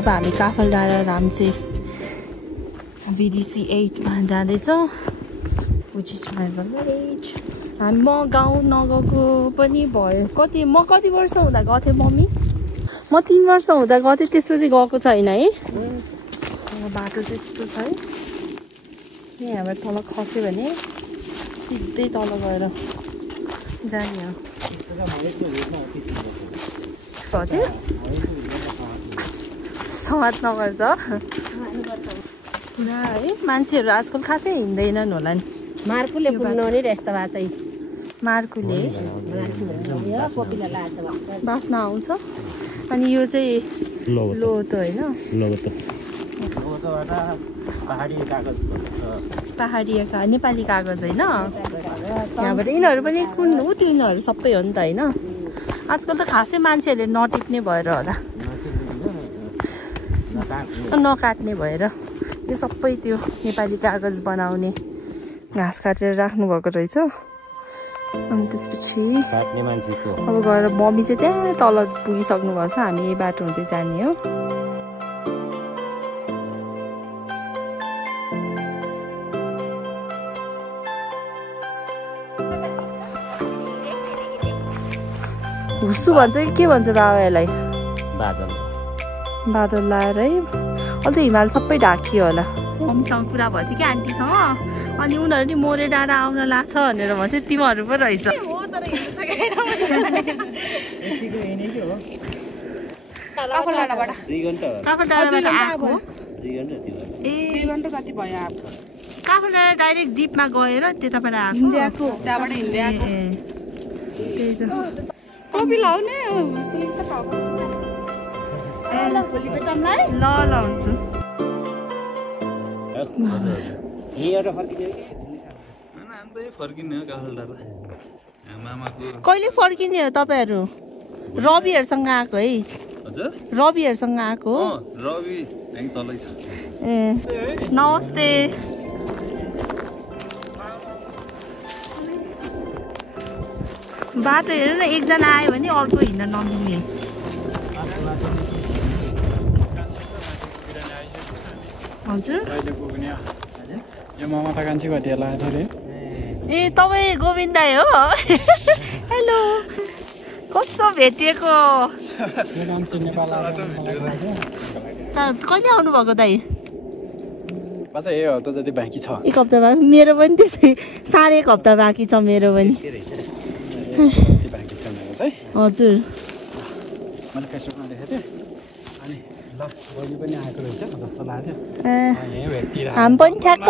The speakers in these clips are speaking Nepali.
अब हामी काफलडाँडा राम्चे VDC 8 मा जाँदैछौँ, which is my village. हामी म गाउँ नगएको पनि भयो, म कति वर्ष हुँदा गएको थिएँ मम्मी? म 3 वर्ष हुँदा गएको थिएँ, त्यसपछि गएको छैन है। बाटो चाहिँ यस्तो छ है, यहाँ हाम्रो तल खस्यो भने सिधै तल गएर जाने हो। समाज नगर्छ पुरा है, मान्छेहरू आजकल खासै हिँड्दैनन् होला नि। मार्कुले पुग्नु नि यस्तो भए चाहिँ मार्कुले बास्ना आउँछ। अनि यो चाहिँ लोतो होइन, पहाडी नेपाली कागज होइन। यहाँबाट यिनीहरू पनि कुन हो त्यो, यिनीहरू सबै हो नि त होइन। आजकल त खासै मान्छेहरूले नटिप्ने भएर होला, नकाट्ने भएर यो सबै त्यो नेपाली कागज बनाउने घाँस काटेर राख्नु भएको रहेछ। अनि त्यसपछि अब गएर मम्मी चाहिँ त्यहाँ तल पुगिसक्नु भएको छ, हामी यही बाटो हुँदै जाने हो। हुस्सु भन्छ कि के भन्छ बाबालाई? बादल लाएर है, अहिले त हिमाल सबै ढाकियो होला। मम्मीसँग कुरा भयो थियो कि आन्टीसँग, अनि उनीहरू नि मोरे डाँडा आउन लाग्छ भनेर भन्थ्यो, तिमीहरू पो रहेछ। काफलडाँडा डाइरेक्ट जिपमा गएर त्यताबाट आएको, त्यही त। ल हुन्छु। कहिले फर्किने हो तपाईँहरू? रविहरूसँग आएको है? रविहरूसँग आएको हो? ए नमस्ते। बाटो हेर्नु न, एकजना आयो भने अर्को हिँड्न नमिल्ने। हजुर यो मामा त कान्छी कति लाग्यो अरे? ए तपाईँ गोविन्द दाई हो? हेलो, कस्तो भेटिएको। कहिले आउनु भएको दाई? एक हप्ता जति बाँकी छ। एक हप्ता बाँकी? मेरो पनि त्यसै 1.5 हप्ता बाँकी छ मेरो पनि। हजुर मैले फेसबुकमा देखेको थिएँ, अनि ल बहिनी पनि आएको रहेछ जस्तो लाग्यो। हामी पनि ठ्याक्क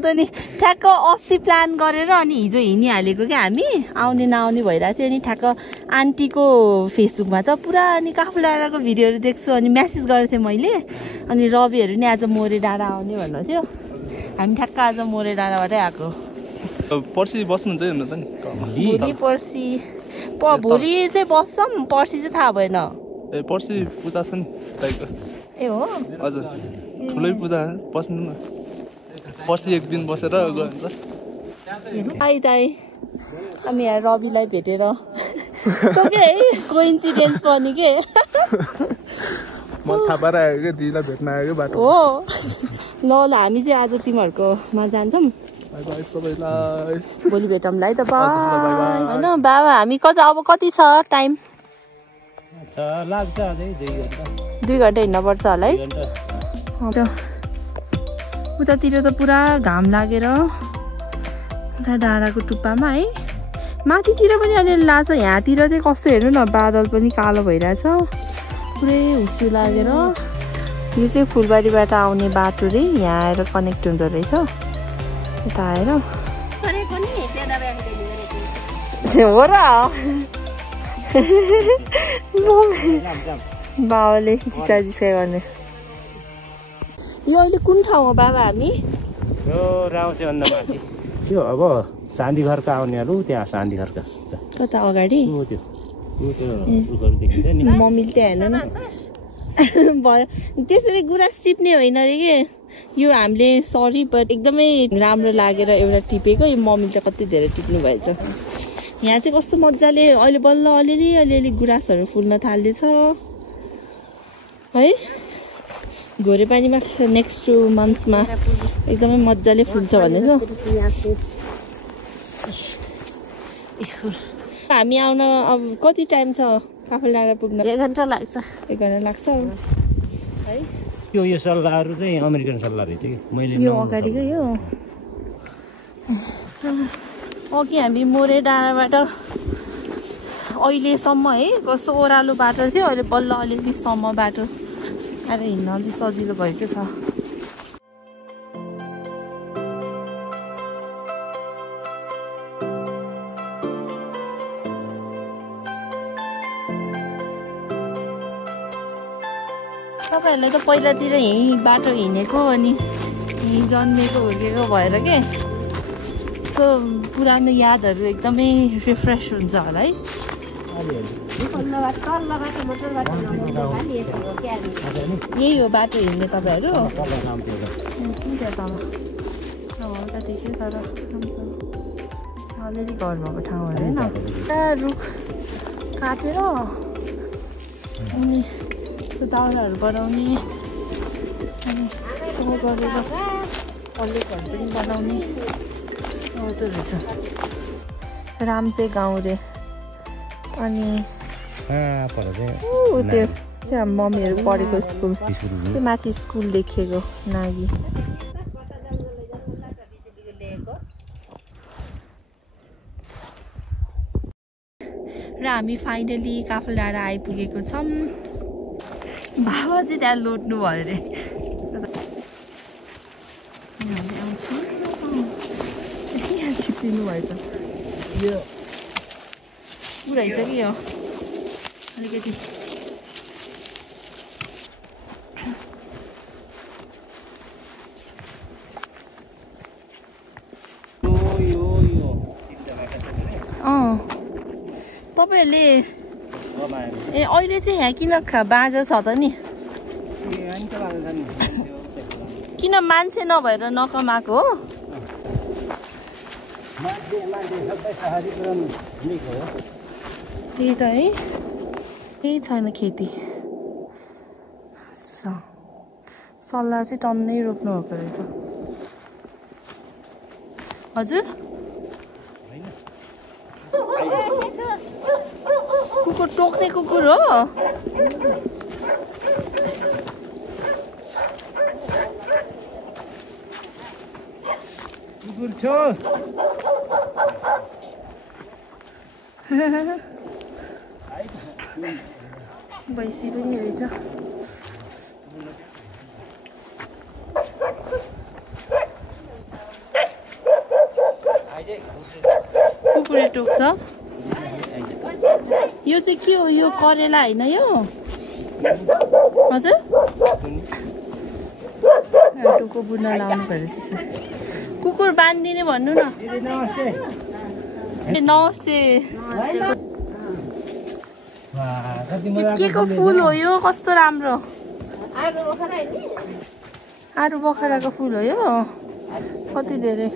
त नि ठ्याक्क अस्ति प्लान गरेर अनि हिजो हिँडिहालेको क्या हामी, आउने नआउने भइरहेको थियो। अनि ठ्याक्क आन्टीको फेसबुकमा त पुरा अनि काफलडाँडाको भिडियोहरू देख्छु, अनि म्यासेज गरेको थिएँ मैले। अनि रविहरू नि आज मोरे डाँडा आउने भन्नु थियो, हामी ठ्याक्क आज मोरे डाँडाबाटै आएको। पर्सि बस्नुहुन्छ हेर्नु त नि? भोलि पर्सि भोलि चाहिँ बस्छौँ, पर्सि चाहिँ थाहा भएन। ए पर्सि पूजा छ नि दाइको। ए हो? हजुर ठुलै पूजा, बस्नु न। पर्सि एक दिन बसेर गइन्छ। दाइ दाइ हामी यहाँ रविलाई भेटेर के कोइन्सिडेन्स पनि के म थाहा पाएर आएको क्या, दिदीलाई भेट्न आएको बाटो हो। ल ल हामी चाहिँ आज तिमीहरूकोमा जान्छौँ। सबैलाई भोलि भेटौँला है त। होइन बाबा हामी अब कति छ टाइम? लाग्छ अझै 2 घन्टा हिँड्नुपर्छ होला है। उतातिर त पुरा घाम लागेर उता डाँडाको टुप्पामा है, माथितिर पनि अलिअलि लाग्छ। यहाँतिर चाहिँ कस्तो हेर्नु न, बादल पनि कालो भइरहेछ, पुरै हुस्सु लागेर। यो चाहिँ फुलबारीबाट आउने बाटो रे, यहाँ आएर कनेक्ट हुँदो रहेछ। यता आएर हो र बाबाले जिस्काइ गर्ने। यो अहिले कुन ठाउँ हो बाबा हामी? यो राउँचे भन्दा माथि त्यो अब शान्ति घरका आउनेहरू त्यहाँ शान्ति घरका कता अगाडि मम्मीले त्यहाँ हेर्नु न भयो। त्यसरी गुराँस टिप्ने होइन अरे के यो, हामीले सरी बट एकदमै राम्रो लागेर एउटा टिपेको। यो मम्मीले चाहिँ कति धेरै टिप्नु भएछ। यहाँ चाहिँ कस्तो मजाले अहिले बल्ल अलिअलि गुराँसहरू फुल्न थाल्दैछ। है घोरेपानीमा नेक्स्ट मन्थमा एकदमै मजाले फुल्छ भनेछ हामी आउन अब कति टाइम छ काफलडाँडा पुग्न 1 घण्टा लाग्छ 1 घण्टा लाग्छ है यो सल्लाहहरू चाहिँ अमेरिकन सल्लाह रहेछ कि मैले यो अगाडिको यो अघि हामी मोरे डाँडाबाट अहिलेसम्म है कस्तो ओह्रालो बाटो थियो अहिले बल्ल अलिअलि सम्म बाटो आएर हिँड्न अलिक सजिलो भएको छ तपाईँहरूलाई त पहिलातिर यहीँ बाटो हिँडेको अनि यहीँ जन्मेको हुर्केको भएर के यस्तो पुरानो यादहरू एकदमै रिफ्रेस हुन्छ होला है यही हो बाटो हिँड्ने तपाईँहरू त देख्यो तर अलिअलि घर भएको ठाउँहरू होइन रुख काटेर अनि यस्तो दाउराहरू बनाउने अनि सो गरेर पल्लेकहरू पनि बनाउने त्यो रहेछ रामसे गाउँ रे अनि त्यो चाहिँ मम्मीहरू पढेको स्कुल त्यो माथि स्कुल लेखेको नागी र हामी फाइनली काफलडाँडा आइपुगेको छौँ बाबा चाहिँ त्यहाँ लोट्नु भयो अरे हामी आउँछौँ यहाँ छिप्पिनु भएछ यो पुरै छ कि यो अलिकति तपाईँहरूले ए अहिले चाहिँ यहाँ किन बाँझो छ त नि किन मान्छे नभएर नकमाएको हो त्यही त है केही छैन खेती सल्लाह चाहिँ टन्नै रोप्नु भएको रहेछ हजुर कुकुर टोक्ने कुकुर हो कुकुर छ भैँसी पनि रहेछ कुकुरले टोक्छ यो चाहिँ के हो यो करेला होइन यो हजुर टोको बुन्न लाउनु परेछ कुकुर बाँधिदिने भन्नु न नमस्ते के को फुल हो यो कस्तो राम्रो आरु बखराको फुल हो यो कति धेरै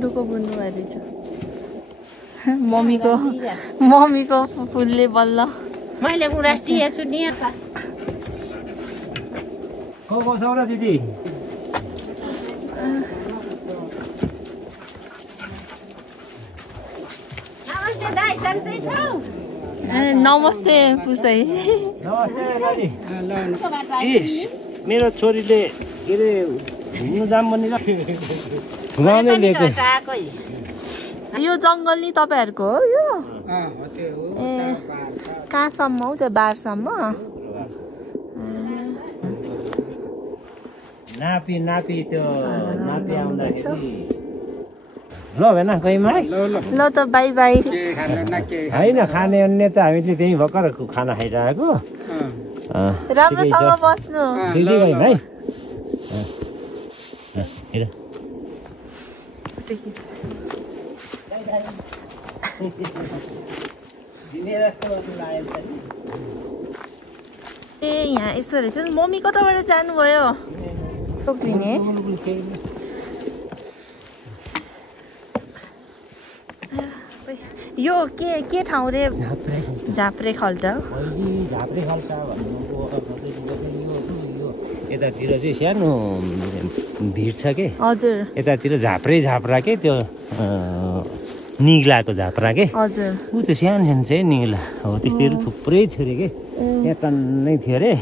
डुको बुन्नु भइरहेछ मम्मीको फुलले बल्ल मैले गुराँस दिएछु नि को छ र दिदी नमस्ते दाइ सन्चै छौ नमस्ते पुसै नमस्ते दादी मेरो छोरीले के अरे घुम्नु जाम भनेर गाउँदै लिएको यो जङ्गल नि तपाईँहरूको हो यो ए कहाँसम्म हौ त्यो बारसम्म नापी त्यो नापी आउँदाखेरि ल भएन कहीँमा ल त बाई बाई होइन खाने अन्य त हामीले त्यहीँ भर्खर खाना खाइरहेको राम्रोसँग बस्नु दिदी गयौँ है ए यहाँ यस्तो रहेछ नि मम्मी कताबाट जानुभयो टोक्लिने यो के ठाउँ रे? झाप्रे खाल्टा। अहिले झाप्रे खाल्टा भन्नुको यतातिर चाहिँ सानो भिड छ के हजुर यतातिर झाप्रा के त्यो निग्लाको झाप्रा के हजुर ऊ त्यो सानो सानो चाहिँ निग्ला हो त्यस्तैहरू थुप्रै थियो अरे के यहाँ टन्नै थियो अरे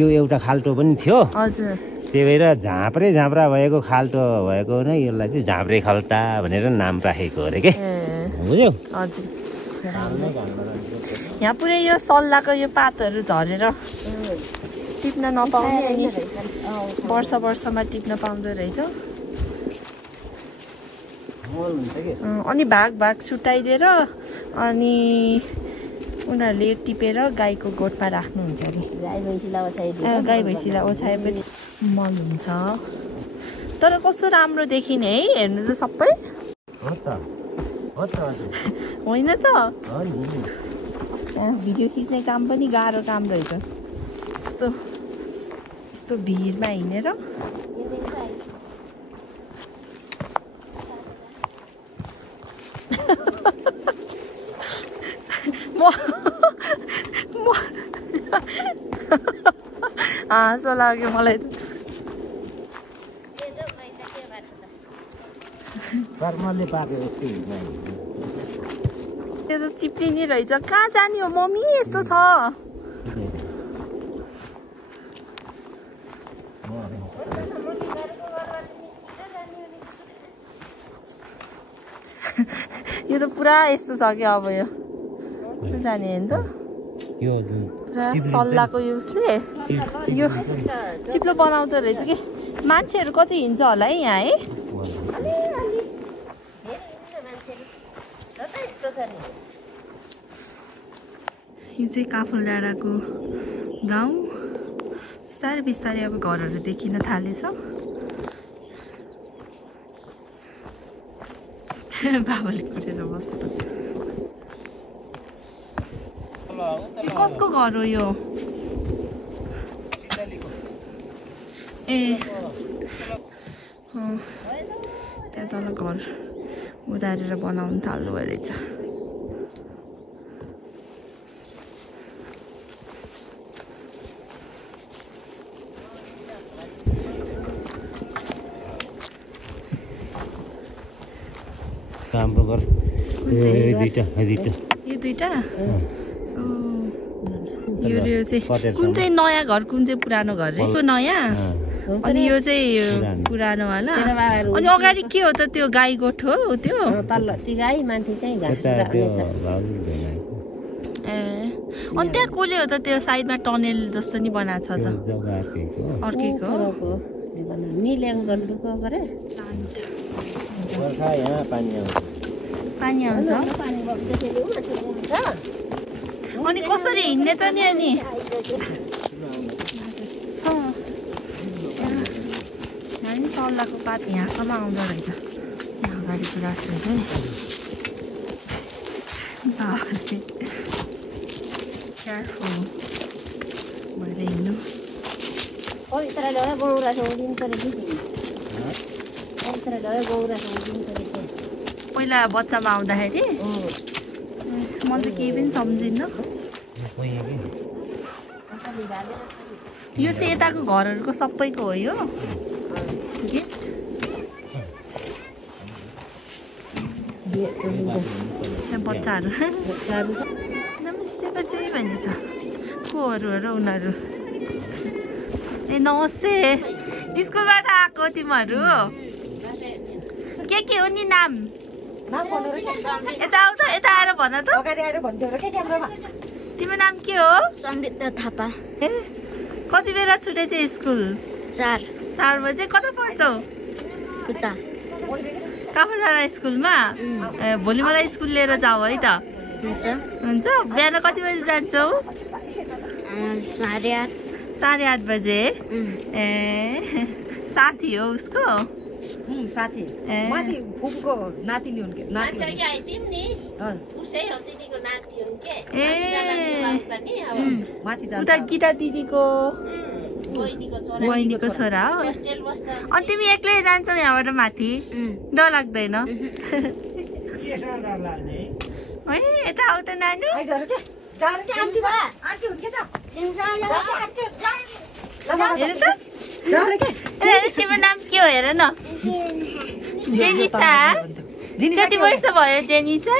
यो एउटा खाल्टो पनि थियो हजुर त्यही भएर झाप्रा भएको खाल्टो भएको नै यसलाई चाहिँ झाप्रे खाल्टा भनेर नाम राखेको अरे के बुझ्यौ हजुर यहाँ पुरै यो सल्लाहको यो पातहरू झरेर टिप्न नपाउने अनि वर्षमा टिप्न पाउँदो रहेछ अनि भाग छुट्याइदिएर अनि उनीहरूले टिपेर गाईको गोठमा राख्नुहुन्छ अरे गाई भैँसीलाई ओछ्याएपछि मल हुन्छ तर कस्तो राम्रो देखिने है हेर्नु त सबै होइन त भिडियो खिच्ने काम पनि गाह्रो काम रहेछ यस्तो भिडमा हिँडेर हाँसो लाग्यो मलाई त त्यो त चिप्लिने रहेछ कहाँ जाने हो मम्मी यस्तो छ यो त पुरा यस्तो छ क्या अब यो यस्तो जाने होइन त पुरा सल्लाहको उसले यो चिप्लो बनाउँदो रहेछ कि मान्छेहरू कति हिँड्छ होला है यहाँ है यो चाहिँ काफल डाँडाको गाउँ बिस्तारै बिस्तारै अब घरहरू देखिन थालेछ बाबाले कुटेर बस्छ यो कसको घर हो यो ए त्यहाँ तल घर उधारेर बनाउनु थाल्नु रहेछ हाम्रो घर यो दुईटा यो चाहिँ कुन चाहिँ नयाँ घर कुन चाहिँ पुरानो घर रे यो नयाँ अनि यो चाहिँ पुरानो वाला अनि अगाडि के हो त त्यो गाई गोठ हो त्यो तल्लो गाई माथि चाहिँ घाँस ए अनि त्यहाँ कसले हो त त्यो साइडमा टनेल जस्तो नि बनाएको छ त अर्कैको पानी आउँछ अनि कसरी हिँड्ने त नि अनि सल्लाहको पात यहाँसम्म आउँदो रहेछ यहाँ अगाडिको राष्ट्र चाहिँ केयरफुल भएर हिँड्नु पहिला बच्चामा आउँदाखेरि म त केही पनि सम्झिन्न यो चाहिँ यताको घरहरूको सबैको हो यो गेट बच्चाहरू नमस्ते बच्चा भनिन्छ कोहरू हो र उनीहरू ए नमस्ते स्कुलबाट आएको तिमीहरू के हो नि नाम यता आऊ त यता आएर भन त तिम्रो नाम के हो समृद्ध थापा ए कति बेला छुट्यो थियो स्कुल 4 बजे कता पढ्छौ उता काफलडाँडा स्कुलमा ए भोलि मलाई स्कुल लिएर जाऊ है त हुन्छ बिहान कति बजे जान्छौ 8:30 बजे ए साथी हो उसको साथी माथि फुपूको नातिनी हुन् के माथि उता गीता दिदीको बहिनीको छोरा हो अनि तिमी एक्लै जान्छौ यहाँबाट माथि डर लाग्दैन ए यता आउ त नानु आइजहरु के जाहरु के आन्टी आन्टी हुन् के जा हेर त जाहरु के ए तिम्रो नाम के हो हेर न जेनिसा कति वर्ष भयो जेनिसा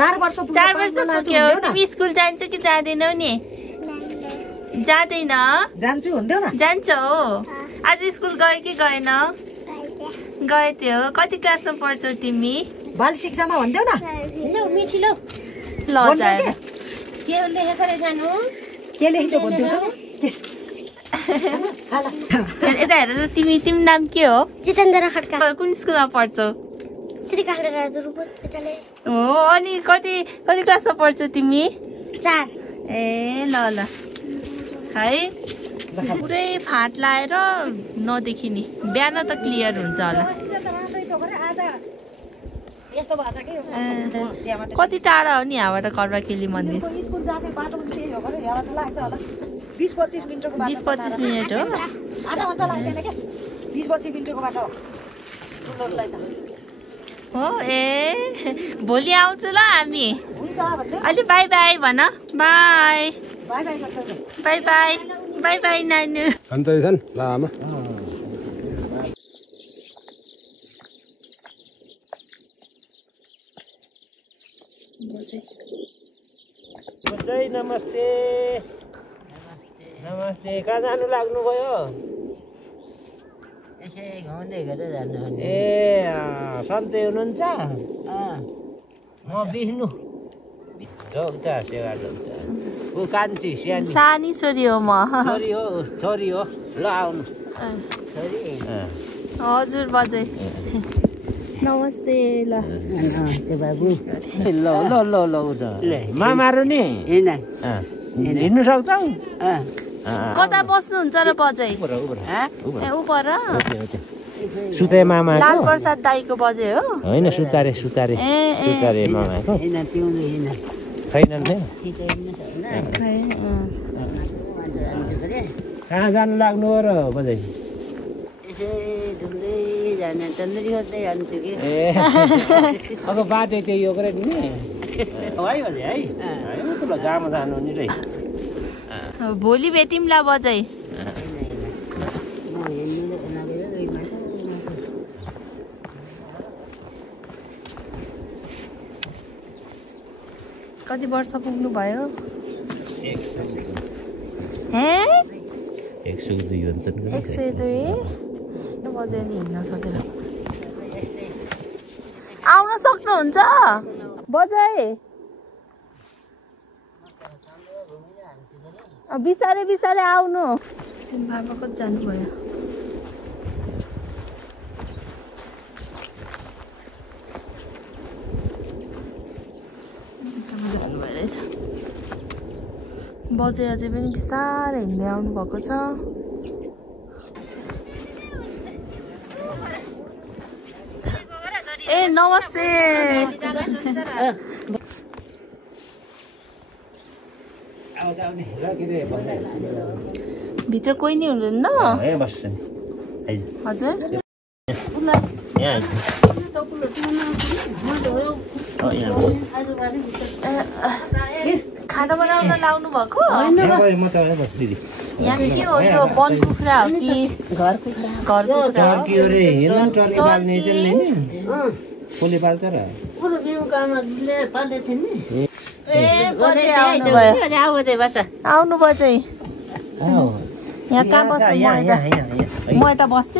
4 वर्ष 4 वर्ष पुग्यो तिमी स्कुल जान्छौ कि जाँदैनौ नि जाँदैन जान्छु हुन्थ्यो न जान्छौ आज स्कुल गयो कि गएन गए थियो कति क्लासमा पढ्छौ तिमी बाल शिक्षामा भन्थ्यौ न मिठिलो ल जाएर के लेखेको रे जानु के लेख्दै भन्थ्यौ यता हेर त तिम्रो नाम के हो जितेन्द्र खड्का कुन स्कुलमा पढ्छौ श्री कालेराज रुपत विद्यालय हो अनि कति क्लासमा पढ्छौ तिमी 4 ए ल ल है पुरै फाट लाएर नदेखिने बिहान त क्लियर हुन्छ होला यस्तो भाषा के हो त्यहाँबाट कति टाढा हो नि यहाँबाट कर्बाकेली मन्दिर स्कुल जाने बाटो पनि त्यही हो भने यहाँबाट लाग्छ होला 20-25 मिनेटको बाटो 20-25 मिनेट हो आधा घण्टा लाग्दैन के 20-25 मिनेटको बाटो ठुलोलाई त हो ए भोलि आउँछु ल हामी हुन्छ भन्दै अलि बाई बाई भन बाई बाइ बाइ गर्दै बाई बाई बाई बाई नानु छन् ल आमा नमस्ते नमस्ते कहाँ जानु लाग्नुभयो यसै घुम्दै गरेर जानु ए सन्चै हुनुहुन्छ म विष्णु ढोक्छ सेवा ढोक्छ ऊ कान्छी सानी सानी छोरी हो म छोरी हो ल आउनु हजुर बजै नमस्ते ल नमस्ते बाबु ल ल ल ल ल मामाहरू नि हिँड्नु सक्छौ कता बस्नुहुन्छ र बजै ए उपर सुते मामाको लाल प्रसाद दाईको बजे हो होइन सुतारे मामाको छैनन् कहाँ जानु लाग्नु हो र बजै ए अब बाटो त्यही हो करे नि है बजे है त गाउँमा जानु नि रे भोलि भेटिमला बजै कति वर्ष पुग्नु भयो 102 भन्छन् 102 बजे नि हिँड्न सकेर आउन सक्नुहुन्छ बजै बिस्तारै बिस्तारै आउनु बाबा कति जानुभयो जानुभयो रहेछ बजे अझै पनि बिस्तारै हिँड्दै आउनु भएको छ ए नमस्ते भित्र कोही नि हुँदैन हजुर खाना बनाउन लाउनु भएको यहाँ के हो यो वन कुखुरा हो कि घर कुखुरा आउनु बजै यहाँ कहाँ बस्छु म यता बस्छु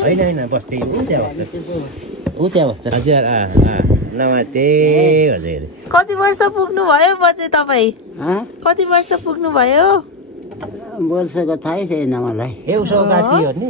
कति वर्ष पुग्नु भयो बजे तपाईँ कति वर्ष पुग्नु भयो वर्षको थाहै छैन मलाई हेउसो काटी हो नि